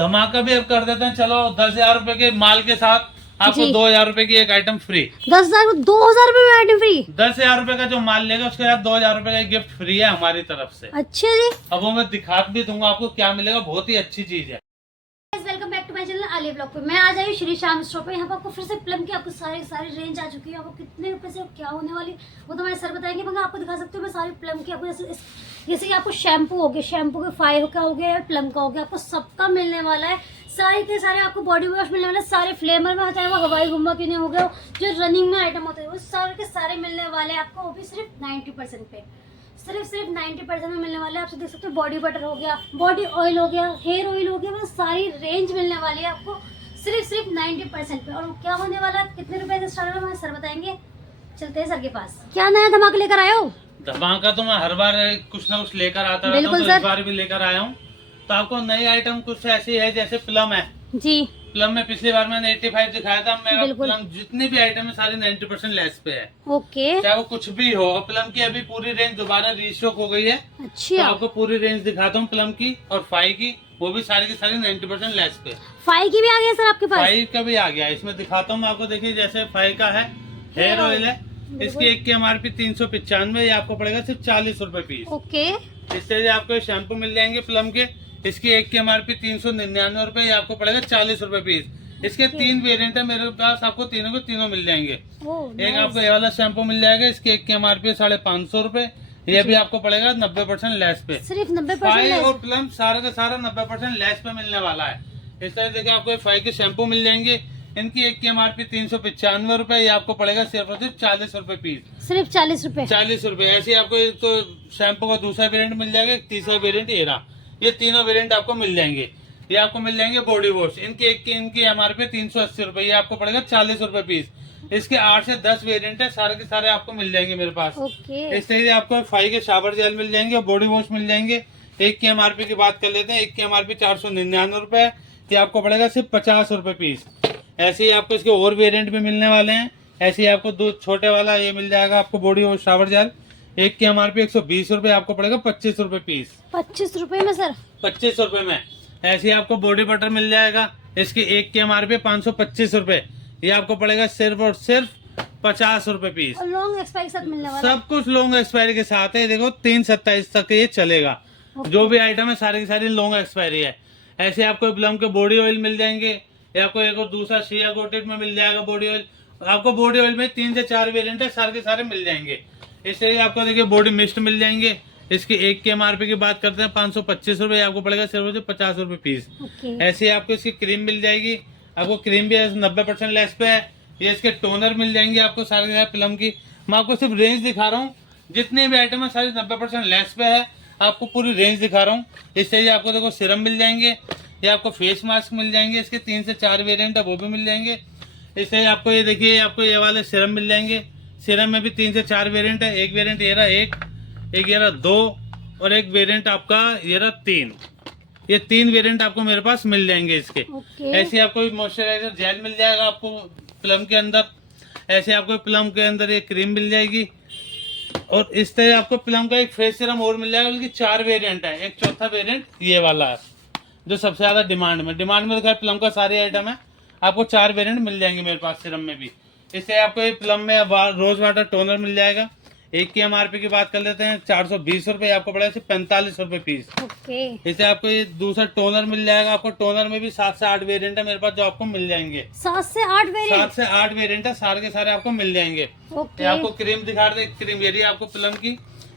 धमाका भी अब कर देते हैं। चलो 10,000 रुपए के माल के साथ आपको जी। 2,000 रुपए की एक आइटम फ्री। 10,000 2,000 रुपए में आइटम फ्री। 10,000 रुपए का जो माल लेगा उसके साथ 2,000 रुपए का गिफ्ट फ्री है हमारी तरफ से। अच्छा जी। अब वो मैं दिखा भी दूंगा आपको क्या मिलेगा, बहुत ही अच्छी चीज है। Welcome back to my channel Aliya blog पे। मैं आज आई हूँ श्री श्याम स्टोर पे। यहाँ पर आपको फिर से प्लम की आपको सारी रेंज आ चुकी है। आपको कितने रुपए से क्या होने वाली वो तो मैं सर बताएंगे, मगर आपको दिखा सकती हूँ मैं सारी प्लम की। आपको जैसे कि आपको शैम्पू हो गया, शैम्पू के 5 का हो गया, प्लम का हो गया, आपको सबका मिलने वाला है। सारे के सारे आपको बॉडी वॉश मिलने वाले हैं, सारे फ्लेवर में, चाहे वो हवाई गुम्बा क्यों नहीं हो गया, जो रनिंग में आइटम होते हैं वो सारे के सारे मिलने वाले हैं आपको, वो भी सिर्फ 90% पे। सिर्फ 90% में मिलने वाले हैं। आपसे देख सकते हो बॉडी बटर हो गया, बॉडी ऑयल हो गया, हेयर ऑयल हो गया, मतलब सारी रेंज मिलने वाली है आपको सिर्फ 90% पे। और क्या होने वाला है, कितने रुपए से स्टार्ट होगा, सर बताएंगे। चलते हैं सर के पास। क्या नया धमाका लेकर आए हो? धमाका तो मैं हर बार कुछ ना कुछ लेकर आता रहता हूँ, बिल्कुल तो सर। इस बार भी लेकर आया हूँ। तो आपको नई आइटम कुछ ऐसी है, जैसे प्लम है। जी प्लम में पिछली बार मैंने 85 दिखाया था। मेरा बिल्कुल। प्लम जितनी भी आइटम है सारी 90% लेस पे है, ओके। चाहे वो कुछ भी हो। और प्लम की अभी पूरी रेंज दोबारा रीस्टॉक हो गई है, तो अच्छा, आपको पूरी रेंज दिखाता हूँ प्लम की और 5 की, वो भी सारी की सारी 90% लेस पे। 5 की भी आ गई सर आपके पास? 5 का भी आ गया, इसमें दिखाता हूँ मैं आपको। देखिए जैसे 5 का है, हेयर ऑयल है, इसकी एक की MRP 395, ये आपको पड़ेगा सिर्फ 40 रुपए पीस। ओके। इससे आपको शैम्पू मिल जाएंगे प्लम के, इसकी एक की MRP 399 रुपए, ये आपको पड़ेगा 40 रुपए पीस। इसके 3 वेरिएंट है मेरे पास, आपको तीनों के तीनों मिल जाएंगे। एक आपको ये वाला शैम्पू मिल जाएगा, इसकी एक की MRP 550 रुपए, ये भी आपको पड़ेगा 90% लेस पे। सिर्फ 90% 5 और प्लम सारा का सारा 90% लेस पे मिलने वाला है। इस तरह देखिए आपको 5 के शैम्पू मिल जाएंगे, इनकी एक की MRP 395 रुपए, ये आपको पड़ेगा सिर्फ 40 रुपए पीस। सिर्फ 40 रुपए। 40 रुपए। ऐसे आपको एक तो शैम्पू का दूसरा वेरिएंट मिल जाएगा, एक तीसरा वेरिएंट ये रहा। ये तीनों वेरिएंट आपको मिल जाएंगे। ये आपको मिल जाएंगे बॉडी वॉश, इनकी MRP 380 रुपए, ये आपको पड़ेगा 40 रुपए पीस। इसके 8 से 10 वेरिएंट है, सारे के सारे आपको मिल जाएंगे मेरे पास। ओके। इस तरह से आपको 5 के शावर जेल मिल जाएंगे और बॉडी वॉश मिल जाएंगे। एक की MRP की बात कर लेते हैं, एक की MRP 499 रुपए, ये आपको पड़ेगा सिर्फ 50 रुपए पीस। ऐसे ही आपको इसके और वेरिएंट भी मिलने वाले हैं। ऐसे ही आपको दो छोटे वाला ये मिल जाएगा आपको बॉडी वॉश शावर जेल, एक की MRP 120 रुपए, आपको पड़ेगा 25 रुपए पीस। 25 रुपए में सर? 25 रुपए में। ऐसे ही आपको बॉडी बटर मिल जाएगा, इसकी एक की MRP 525 रुपए, ये आपको पड़ेगा सिर्फ और सिर्फ 50 रुपए पीस। और लॉन्ग एक्सपायरी के साथ मिलने वाला है? सब कुछ लॉन्ग एक्सपायरी के साथ है। देखो 3/27 तक ये चलेगा। जो भी आइटम है सारी की सारी लॉन्ग एक्सपायरी है। ऐसे आपको प्लम के बॉडी ऑयल मिल जाएंगे, या आपको एक और दूसरा शिया गोटेड में मिल जाएगा बॉडी ऑयल। आपको बॉडी ऑयल में 3 से 4 वेरिएंट है, सारे के सारे मिल जाएंगे। इससे आपको देखिए बॉडी मिस्ट मिल जाएंगे, इसकी एक की MRP की बात करते हैं 525 रुपए, आपको पड़ेगा सिर्फ 50 रुपए पीस। ऐसे ही आपको इसकी क्रीम मिल जाएगी, आपको क्रीम भी 90% लेस पे है। ये इसके टोनर मिल जाएंगे आपको सारे के सारे प्लम की। मैं आपको सिर्फ रेंज दिखा रहा हूँ, जितने भी आइटम है सारी 90% लेस पे है, आपको पूरी रेंज दिखा रहा हूँ। इससे आपको देखो सिरम मिल जाएंगे, ये आपको फेस मास्क मिल जाएंगे, इसके 3 से 4 वेरिएंट है, वो भी मिल जाएंगे। इससे आपको ये देखिए आपको ये वाले सिरम मिल जाएंगे, सिरम में भी 3 से 4 वेरिएंट है। एक वेरिएंट ये रहा, एक ये रहा 2, और एक वेरिएंट आपका ये रहा 3। ये 3 वेरिएंट आपको मेरे पास मिल जाएंगे इसके। ऐसे आपको मॉइस्चराइजर जेल मिल जाएगा आपको प्लम के अंदर। ऐसे आपको प्लम के अंदर एक क्रीम मिल जाएगी, और इस तरह आपको प्लम का एक फेस सीरम और मिल जाएगा। उनकी 4 वेरिएंट है, एक चौथा वेरिएंट ये वाला है जो सबसे ज्यादा डिमांड में दिखा। प्लम का सारे आइटम है, आपको 4 वेरिएंट मिल जाएंगे मेरे पास सीरम में भी। इससे आपको ये प्लम में रोज वाटर टोनर मिल जाएगा, एक की MRP की बात कर लेते हैं 420 रुपए, आपको पड़ेगा सिर्फ 45 रुपए पीस। इसे आपको ये दूसरा टोनर मिल जाएगा। आपको टोनर में भी 7 से 8 वेरिएंट है मेरे पास, जो आपको मिल जाएंगे। 7 से 8 वेरिएंट? 7 से 8 वेरिएंट है, सारे के सारे आपको मिल जाएंगे। ये आपको क्रीम दिखा रहे, क्रीम ये आपको प्लम की,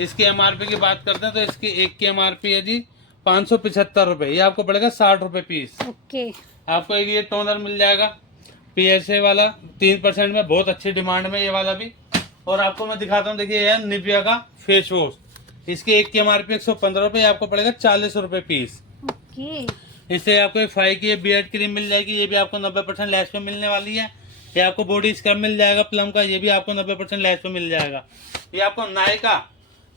इसकी MRP की बात करते हैं तो इसकी एक की MRP है जी 575 रुपए, ये आपको पड़ेगा 60 रुपए पीस। आपको एक ये टोनर मिल जाएगा PSA वाला 3% में, बहुत अच्छी डिमांड में ये वाला भी। और आपको मैं दिखाता हूँ, देखिए यह निविया का फेस वॉश, इसकी एक की MRP 115 रुपए, आपको पड़ेगा 40 रुपए पीस। इससे आपको 5 की बियर्ड क्रीम मिल जाएगी, ये भी आपको 90% लेस पे मिलने वाली है। ये आपको बॉडी स्क्रब मिल जाएगा प्लम का, ये भी आपको 90% लेस पे मिल जाएगा। ये आपको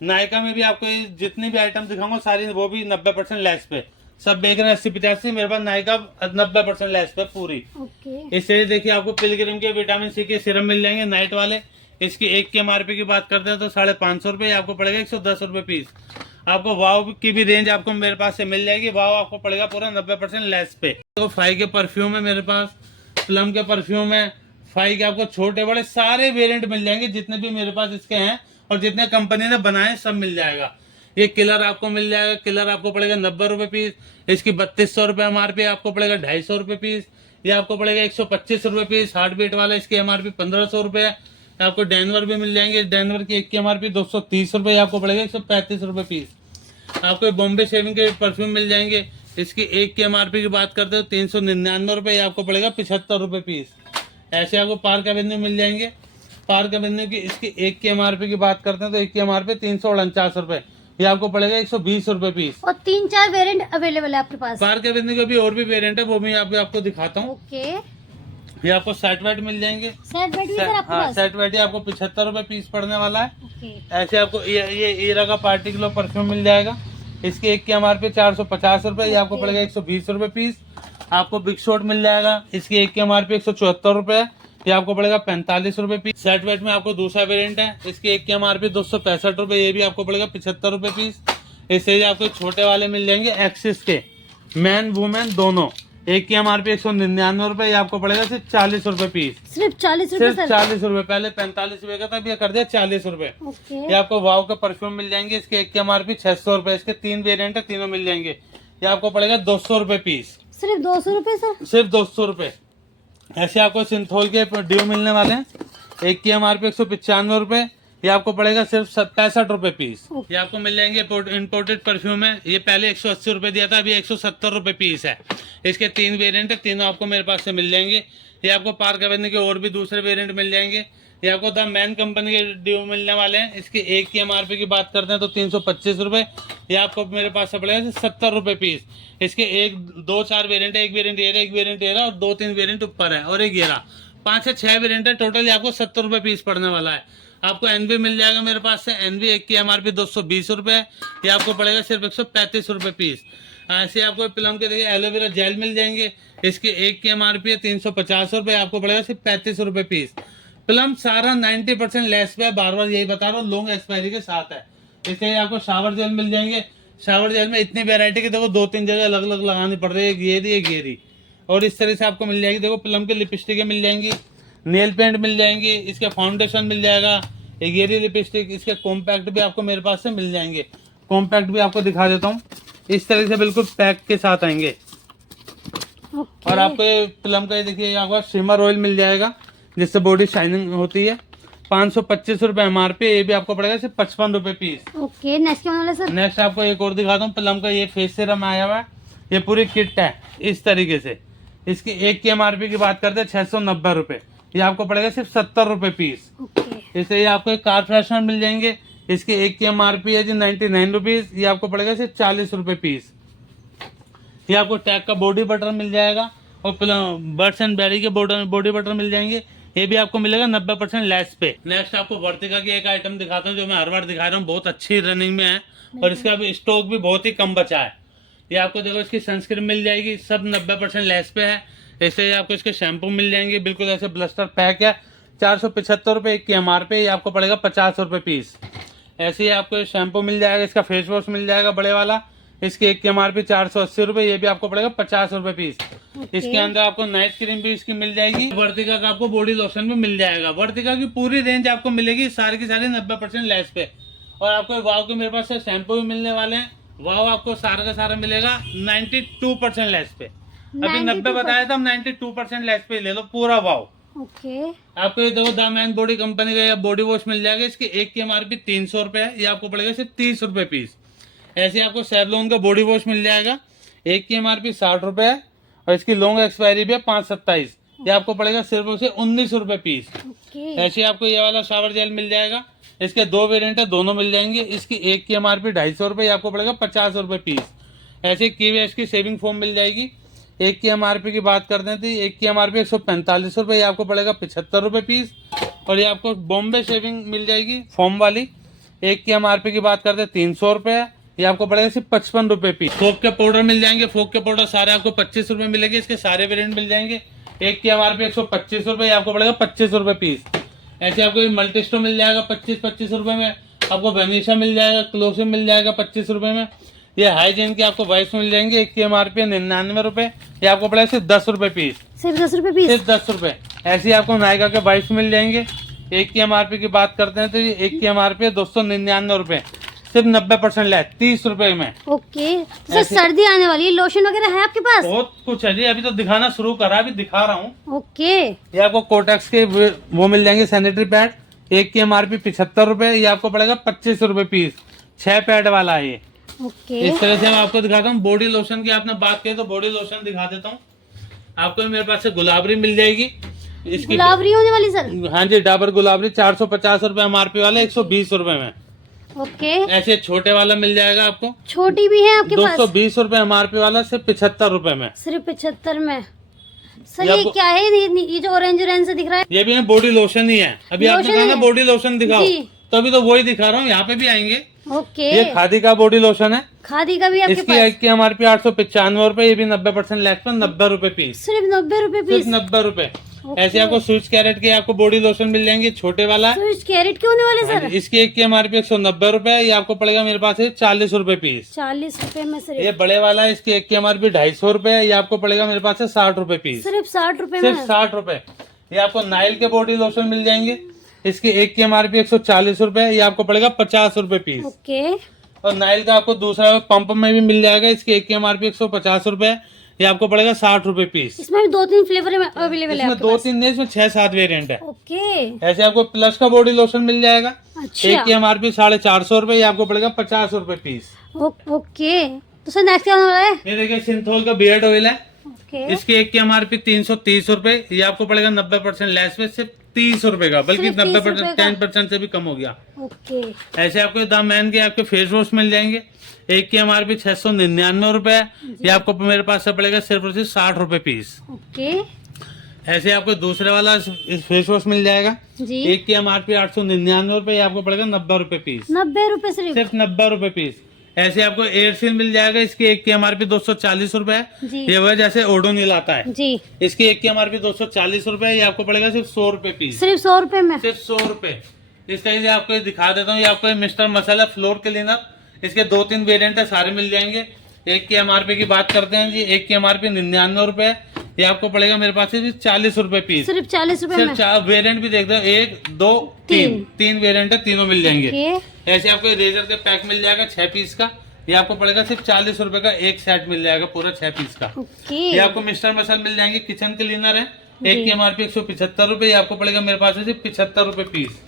नायका में भी आपको जितनी भी आइटम दिखाऊंगा सारी वो भी 90% लेस पे। सब बेच रहे हैं 80-85, मेरे पास नायका 90% लेस पे पूरी। इससे देखिए आपको पिलग्रिम के विटामिन C के सीरम मिल जाएंगे नाइट वाले, इसकी एक की MRP की बात करते हैं तो 550 रुपए, आपको पड़ेगा 110 रुपए पीस। आपको वाव की भी रेंज आपको मेरे पास से मिल जाएगी। वाव आपको पड़ेगा पूरा 90% लेस पे। तो फाइव के परफ्यूम है मेरे पास, प्लम के परफ्यूम है, फाइव के आपको छोटे बड़े सारे वेरिएंट मिल जाएंगे, जितने भी मेरे पास इसके हैं और जितने कंपनी ने बनाए सब मिल जाएगा। ये किलर आपको मिल जाएगा, किलर आपको पड़ेगा 90 रुपए पीस, इसकी 3200 रुपये MRP आपको पड़ेगा 250 रुपये पीस। ये आपको पड़ेगा 125 रुपये पीस हार्ट बीट वाला, इसकी MRP 1500 रुपये है। आपको डेनवर भी मिल जाएंगे, डेनवर की एक की MRP 230 रुपये, आपको पड़ेगा 135 रुपये पीस। आपको बॉम्बे शेविंग के परफ्यूम मिल जाएंगे, इसकी एक की MRP की बात करते हो 399 रुपये, आपको पड़ेगा 75 रुपये पीस। ऐसे आपको पार्क एवेन्यू मिल जाएंगे, पार्क एवेन्यू की इसकी एक की MRP की बात करते हैं तो एक की MRP 349 रुपये, ये आपको पड़ेगा 120 रुपये पीस। और 3-4 वेरिएंट अवेलेबल है आपके पास। पार्क एवेन्यू के भी और भी वेरिएंट है, वो भी आपको दिखाता हूँ। ओके, ये आपको सेट वेट मिल जाएंगे, सेट बेड भी सर आपके हाँ पास। सेट वेट ही आपको 75 रुपये पीस पड़ने वाला है। ओके, ऐसे आपको ये ईरा का पार्टिकुलर परफ्यूम मिल जाएगा, इसकी एक की MRP 450 रुपये, ये आपको पड़ेगा 120 रुपये पीस। आपको बिग शॉट मिल जाएगा, इसकी एक की MRP 174 रुपये, ये आपको पड़ेगा 45 रुपये पीस। सेट वेट में आपको दूसरा वेरिएंट है, इसकी एक की MRP 265 रुपये, ये भी आपको पड़ेगा 75 रुपये पीस। इससे ही आपको छोटे वाले मिल जाएंगे एक्सिस के, मैन वुमेन दोनों, एक की MRP 199 रुपये, ये आपको पड़ेगा सिर्फ 40 रुपये पीस। सिर्फ 40 रुपए सिर्फ 40 रुपये, पहले 45 रुपये का था, अब ये कर दिया 40 रुपये। ओके, ये आपको वाव के परफ्यूम मिल जाएंगे, इसके एक की MRP 600 रुपये, इसके 3 वेरिएंट है, तीनों मिल जाएंगे, ये आपको पड़ेगा 200 रुपये पीस। सिर्फ 200 रुपए सर। सिर्फ 200 रुपये। ऐसे आपको सिंथोल के ड्यू मिलने वाले हैं, एक की MRP 195 रुपये, ये आपको पड़ेगा सिर्फ 65 रुपये पीस। ये आपको मिल जाएंगे इम्पोर्टेड परफ्यूम है, ये पहले 180 रुपये दिया था, अभी 170 रुपये पीस है। इसके 3 वेरिएंट है, तीनों आपको मेरे पास से मिल जाएंगे। ये आपको पार्क एवेन्यू के और भी दूसरे वेरिएंट मिल जाएंगे। ये आपको द मैन कंपनी के ड्यू मिलने वाले हैं, इसकी एक की MRP की बात करते हैं तो 325 रुपये, ये आपको मेरे पास से पड़ेगा 70 रुपये पीस। इसके 1-2-4 वेरिएंट है, एक वेरिएंट ये रहा, एक वेरिएंट ये रहा और 2-3 वेरिएंट ऊपर है और एक ये रहा, 5 से 6 वेरिएंट है, टोटल आपको 70 रुपये पीस पड़ने वाला है। आपको NV मिल जाएगा मेरे पास से, NV एक की MRP 220 रुपये, ये आपको पड़ेगा सिर्फ 135 रुपये पीस। ऐसे आपको प्लम के देखिए एलोवेरा जेल मिल जाएंगे, इसके एक की MRP है 350 रुपये, आपको पड़ेगा सिर्फ 35 रुपये पीस। प्लम सारा 90% लेस पे है, बार बार यही बता रहा हूँ, लॉन्ग एक्सपायरी के साथ है। इसके आपको शावर जेल मिल जाएंगे, शावर जेल में इतनी वेरायटी की देखो 2-3 जगह अलग अलग लगानी पड़ रही है, एक घेरी और इस तरह से आपको मिल जाएगी। देखो प्लम की लिपस्टिकें मिल जाएंगी, नेल पेंट मिल जाएंगी, इसके फाउंडेशन मिल जाएगा, एक घेरी लिपस्टिक, इसके कॉम्पैक्ट भी आपको मेरे पास से मिल जाएंगे। कॉम्पैक्ट भी आपको दिखा देता हूँ, इस तरह से बिल्कुल पैक के साथ आएंगे। और आपको प्लम का ये देखिए आपको शिमर ऑयल मिल जाएगा, जिससे बॉडी शाइनिंग होती है, 525 रुपये MRP, ये भी आपको पड़ेगा सिर्फ 55 रुपये पीस। ओके, नेक्स्ट क्या वाला सर? नेक्स्ट आपको एक और दिखाता हूँ, प्लम का ये फेस सीरम आया हुआ है, ये पूरी किट है इस तरीके से। इसकी एक की MRP की बात करते हैं 690 रुपये, ये आपको पड़ेगा सिर्फ 70 रुपये पीस। ओके, इससे ये आपको एक कार फ्रेशनर मिल जाएंगे, इसकी एक की MRP है जी 99 रुपीज़, ये आपको पड़ेगा सिर्फ 40 रुपये पीस। ये आपको टैग का बॉडी बटर मिल जाएगा और बर्ड्स एंड बेरी के बॉडी बटर मिल जाएंगे, ये भी आपको मिलेगा 90% लेस पे। नेक्स्ट आपको वर्तिका की एक आइटम दिखाता हूँ जो मैं हर बार दिखा रहा हूँ, बहुत अच्छी रनिंग में है और इसका भी स्टॉक भी बहुत ही कम बचा है। ये आपको देखो इसकी सनस्क्रीन मिल जाएगी, सब 90% लेस पे है। ऐसे आपको इसके शैम्पू मिल जाएंगे, बिल्कुल ऐसे ब्लस्टर पैक है, 475 रुपये एक की MRP, ये आपको पड़ेगा 50 रुपये पीस। ऐसे ही आपको शैम्पू मिल जाएगा, इसका फेस वॉश मिल जाएगा बड़े वाला, इसकी एक की MRP 480 रुपये, ये भी आपको पड़ेगा 50 रुपये पीस। इसके अंदर आपको नाइट क्रीम भी इसकी मिल जाएगी, वर्तिका का आपको बॉडी लोशन भी मिल जाएगा। वर्तिका की पूरी रेंज आपको मिलेगी सारी की सारी 90% लेस पे। और आपको वाव के मेरे पास से शैम्पू भी मिलने वाले हैं, वाव आपको सारा का सारा मिलेगा 92% लेस पे। अभी 90 बताया था, हम 92% लेस पे ले लो पूरा वाव। ओके, आपको ये देखो द मैन बॉडी कंपनी का बॉडी वॉश मिल जाएगा, इसकी एक की MRP 300 रुपये है, ये आपको पड़ेगा सिर्फ 30 रुपये पीस। ऐसे आपको सेवलॉन का बॉडी वॉश मिल जाएगा, एक की MRP 60 रुपये है और इसकी लॉन्ग एक्सपायरी भी है 527, ये आपको पड़ेगा सिर्फ उसे 19 रुपये पीस। ऐसे आपको ये वाला शावर जेल मिल जाएगा, इसके 2 वेरिएंट है, दोनों मिल जाएंगे, इसकी एक की MRP 250 रुपये, आपको पड़ेगा 50 रुपये पीस। ऐसे KVS की शेविंग फोम मिल जाएगी, एक की MRP की बात करते हैं तो एक की MRP 145 रुपये, ये आपको पड़ेगा 75 रुपये पीस। और ये आपको बॉम्बे शेविंग मिल जाएगी फोम वाली, एक की MRP की बात करते हैं 300 रुपये, ये आपको पड़ेगा सिर्फ 55 रुपये पीस। फोक के पाउडर मिल जाएंगे, फोक के पाउडर सारे आपको 25 रुपये मिलेंगे, इसके सारे वेरिएंट मिल जाएंगे, एक की MRP 125 रुपये, आपको पड़ेगा 25 रुपये पीस। ऐसे आपको मल्टीस्टो मिल जाएगा 25 रुपये में, आपको वेनिशा मिल जाएगा, क्लोसिम मिल जाएगा 25 रुपए में। ये हाइजीन की आपको वाइप्स मिल जाएंगे, एक की MRP 99 रुपए, ये आपको पड़ेगा सिर्फ 10 रुपए पीस, सिर्फ 10 रुपए पीस, सिर्फ 10 रुपए। ऐसे ही आपको नायका के वाइप्स मिल जाएंगे, एक की MRP की बात करते हैं तो ये एक की MRP है 299 रुपए, सिर्फ 90% लेस 30 रुपए में। ओके। तो सर सर्दी आने वाली है, लोशन वगैरह है आपके पास? बहुत कुछ है जी, अभी तो दिखाना शुरू करा, अभी दिखा रहा हूँ। ओके। ये आपको कोटेक्स के वो मिल जाएंगे सैनिटरी पैड, एक की MRP 75 रुपए, ये आपको पड़ेगा 25 रुपए पीस, 6 पैड वाला है ये। ओके। इस तरह से मैं आपको दिखाता हूँ। बॉडी लोशन की आपने बात की तो बॉडी लोशन दिखा देता हूँ आपको। मेरे पास से गुलाबरी मिल जाएगी, इसकी गुलाबरी होने वाली सर? हाँ जी, डाबर गुलाबरी 450 रुपए MRP वाला, 120 रुपए में। ओके। ऐसे छोटे वाला मिल जाएगा आपको, छोटी भी है आपके पास? 220 रुपए MRP वाला, सिर्फ 75 रुपए में। सिर्फ 75 में। सर ये ये क्या है, ये जो ऑरेंज ऑरेंज से दिख रहा है? ये भी बॉडी लोशन ही है। अभी आपने कहा ना बॉडी लोशन दिखाओ, जी। तो अभी तो वही दिखा रहा हूँ, यहाँ पे भी आएंगे। ओके। ये खादी का बॉडी लोशन है, खादी का भी आपके इसकी पास? एक की MRP 895 रुपए, ये भी 90% लेस पर 90 रुपए पीस, सिर्फ 90 रुपए सिर्फ पीस? 90 रुपए। ओके। ऐसे आपको स्विच कैरेट के आपको बॉडी लोशन मिल जाएंगे, छोटे वाला है। स्विच कैरेट के होने वाले हाँ सर? जी, इसकी एक की MRP 190 रुपए, ये आपको पड़ेगा मेरे पास है 40 रुपए पीस। 40 रुपए में सिर्फ? ये बड़े वाला है, इसकी एक की MRP 250 रुपए, ये आपको पड़ेगा मेरे पास है 60 रुपए पीस, सिर्फ 60 रुपए सिर्फ में? 60 रुपए। ये आपको नाइल के बॉडी लोशन मिल जाएंगे, इसकी एक की MRP 140 रुपए, ये आपको पड़ेगा 50 रुपए पीस। ओके। और नाइल का आपको दूसरा पंप में भी मिल जाएगा, इसकी एक की MRP 150 रुपए, ये आपको पड़ेगा 60 रुपए पीस। इसमें भी 2-3 फ्लेवर अवेलेबल है इसमें आपके 2-3 नहीं, इसमें 6-7 वेरिएंट है। ओके। ऐसे आपको प्लस का बॉडी लोशन मिल जाएगा, अच्छा। एक की MRP 450 रुपए, ये आपको पड़ेगा 50 रुपए पीस। ओके। तो सर नेक्स्ट क्या होने वाला है? ये देखिए सिंथोल का बियर्ड ऑयल है, ओके। इसकी एक की MRP 330 रुपए, ये आपको पड़ेगा 90% लेस में सिर्फ 30 रुपए का, बल्कि सिर्फ 30 90% रुपए का? 10% से भी कम हो गया। ओके। ऐसे आपको दाम मैन के आपके फेस वॉश मिल जाएंगे, एक की MRP 699 रुपए, ये आपको मेरे पास से पड़ेगा सिर्फ और सिर्फ 60 रुपए पीस। ओके। ऐसे आपको दूसरे वाला इस फेस वॉश मिल जाएगा, जी। एक की MRP 899 रुपए, ये आपको पड़ेगा 90 रुपए पीस, 90 रुपए सिर्फ? सिर्फ 90 रुपए पीस। ऐसे आपको एयरसील मिल जाएगा, इसकी एक की MRP 240 रुपए है, जी। ये वह जैसे ओडोनिल आता है, जी। इसकी एक की MRP 240 रुपए, ये आपको पड़ेगा सिर्फ 100 रुपए पीस, सिर्फ 100 रुपए में? सिर्फ 100 रुपए। इस तरह से आपको ये दिखा देता हूँ। ये आपको मिस्टर मसाला फ्लोर क्लीनर, इसके 2-3 वेरिएंट है, सारे मिल जाएंगे। एक की MRP की बात करते हैं जी, एक की MRP 99 रुपए, ये आपको पड़ेगा मेरे पास से 40 रुपए पीस, सिर्फ 40 रुपए में? सिर्फ 4 वेरिएंट भी देखते हो, 1 2 3 वेरिएंट है, तीनों मिल जाएंगे। ओके। ऐसे आपको रेजर का पैक मिल जाएगा 6 पीस का, ये आपको पड़ेगा सिर्फ 40 रुपए का, एक सेट मिल जाएगा पूरा 6 पीस का। ओके। ये आपको मिस्टर मसाल मिल जाएंगे, किचन क्लीनर है, एक की MRP 175 रुपए, ये आपको पड़ेगा मेरे पास से सिर्फ 75 रुपए पीस।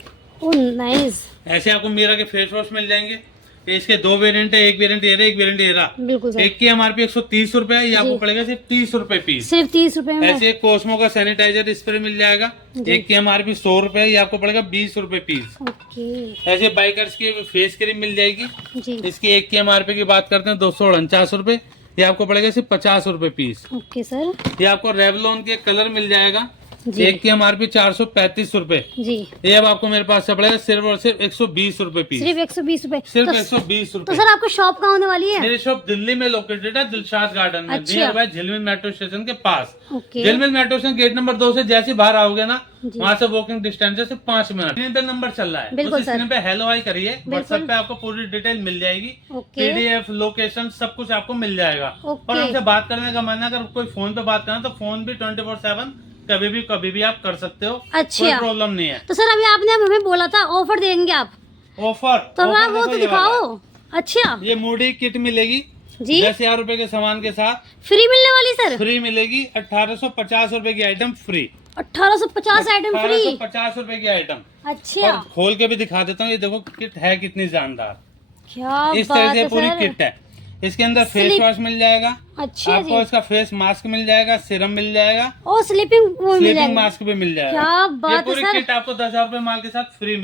Oh nice. ऐसे आपको मीरा के फेस वॉश मिल जाएंगे, इसके 2 वेरिएंट है, एक वेरिएंट ये रहा, एक वेरिएंट ये रहा। बिल्कुल सर। एक की MRP 130 रुपए, ये आपको पड़ेगा सिर्फ 30 रुपए पीस, सिर्फ 30 रुपए में? ऐसे कोस्मो का सैनिटाइजर स्प्रे मिल जाएगा, एक की MRP 100 रुपए, ये आपको पड़ेगा 20 रुपए पीस। ओके। ऐसे बाइकर्स की फेस क्रीम मिल जाएगी, जी। इसकी एक की MRP की बात करते हैं 249 रुपए, ये आपको पड़ेगा सिर्फ 50 रुपए पीस। Okay sir. ये आपको रेवलॉन के कलर मिल जाएगा, जी। एक की MRP 435 रुपए, जी। ये अब आपको मेरे पास से पड़ेगा सिर्फ और सिर्फ 120 रुपए पीस, सिर्फ 120 रुपए? सिर्फ तो 120 तो रुपए। सर आपको शॉप कहाँ होने वाली है? मेरी शॉप दिल्ली में लोकेटेड है, दिलशाद गार्डन में, अच्छा। नियर बाय झिलमिल मेट्रो स्टेशन के पास। ओके। झिलमिल मेट्रो स्टेशन गेट नंबर 2 से जैसे बाहर आओगे ना, जी। वहाँ से वॉकिंग डिस्टेंस है सिर्फ 5 मिनट। स्क्रीन पे नंबर चल रहा है, बिल्कुल उस सर। स्क्रीन पे हेलो हाई करिए, व्हाट्सएप पे आपको पूरी डिटेल मिल जाएगी, ओके। PDF लोकेशन सब कुछ आपको मिल जाएगा। ओके। और हमसे बात करने का मन है, अगर कोई फोन पे बात करना तो फोन भी 24/7 कभी भी आप कर सकते हो, अच्छा। कोई प्रॉब्लम नहीं है। तो सर अभी आपने हमें बोला था ऑफर देंगे आप, ऑफर तो आप वो तो दिखाओ। अच्छा। ये मूडी किट मिलेगी जी। 10,000 रुपए के सामान के साथ, फ्री मिलने वाली सर? फ्री मिलेगी 1850 रुपए की आइटम फ्री, 1850 आइटम फ्री? 1850 रुपए की आइटम। अच्छा। और खोल के भी दिखा देता हूँ, ये देखो किट है कितनी जानदार, क्या इस तरह बात से है पूरी सर। किट है। इसके अंदर फेस वॉश मिल जाएगा, अच्छा आपको जी। इसका फेस मास्क मिल जाएगा, सीरम मिल जाएगा, और स्लीपिंग वो मिल स्लीपिंग जाएगा? मास्क भी मिल जाएगा। क्या ये बात है पूरी सर। किट आपको 10,000 रुपए माल के साथ फ्री